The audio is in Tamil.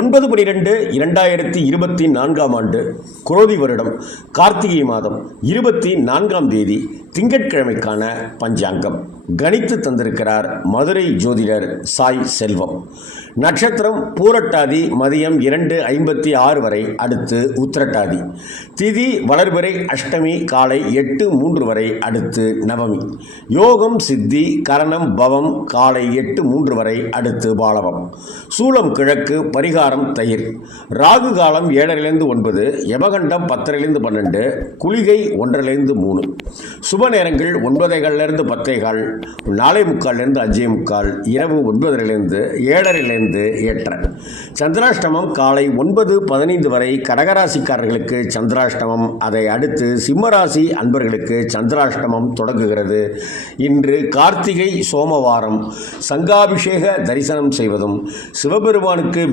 9/12/2024 ஆண்டு குரோதி வருடம் கார்த்திகை மாதம் 24ஆம் தேதி திங்கட்கிழமைக்கான பஞ்சாங்கம் கணித்து தந்திருக்கிறார் மதுரை ஜோதிடர் சாய் செல்வம். நட்சத்திரம் பூரட்டாதி மதியம் 2:56 வரை, அடுத்து உத்திரட்டாதி. திதி வளர்பிறை அஷ்டமி காலை 8:03 வரை, அடுத்து நவமி. யோகம் சித்தி கரணம் பவம் காலை 8:03 வரை, அடுத்து பாலவம். சூலம் கிழக்கு, பரிகாரம் தயிர். ராகு காலம் 7:09, யமகண்டம் 10:12, குளிகை 1:03. சுப நேரங்கள் 9:15 10:15, 4:45 5:45, இரவு 9:30 7:30 8:30. சந்திராஷ்டமம் காலை 9:15 வரை கடகராசிக்காரர்களுக்கு சந்திராஷ்டமம். அதை அடுத்து சிம்மராசி அன்பர்களுக்கு சந்திராஷ்டமம் தொடங்குகிறது. இன்று கார்த்திகை சோமவாரம். சங்காபிஷேக தரிசனம் செய்வதும் சிவபெருமானுக்கு